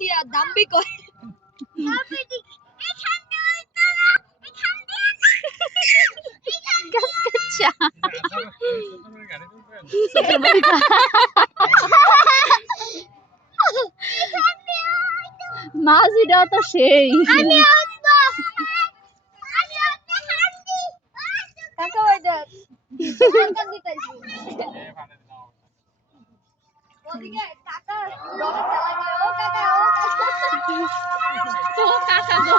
দিয়া দাম্বি কয় মাঝিটা তো সেই কাকা ওই দেখ সরকার দিতেছি ওদিকে কাকা ডগে চালায় ও কাকা তো কাকা গো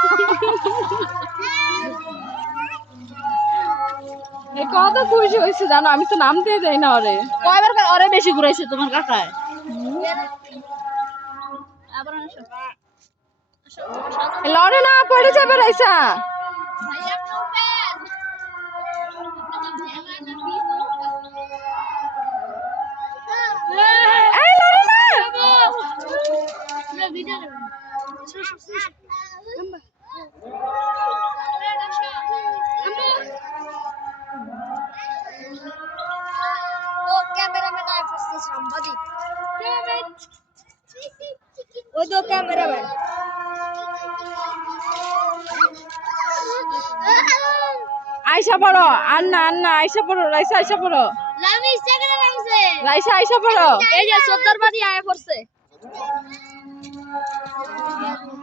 কত খুশি হয়েছে জানো আমি তো নামতে যাই না ওরে কয়বার ওরে বেশি ঘুরাইছে তোমার কাকায় লড়ে না পড়ে যাবে রাইসা এই লড়ে না ও ক্যামেরাম্যান আয় ফাসছে সাংবাদিক ওই তো ক্যামেরাম্যান আয়সা পড়ো আন্না আন্না আয়সা পড়ো রাইসা আয়সা পড়ো লামি ইনস্টাগ্রামে নামছে রাইসা আয়সা পড়ো এই যে 14 বাড়ি আয় পড়ছে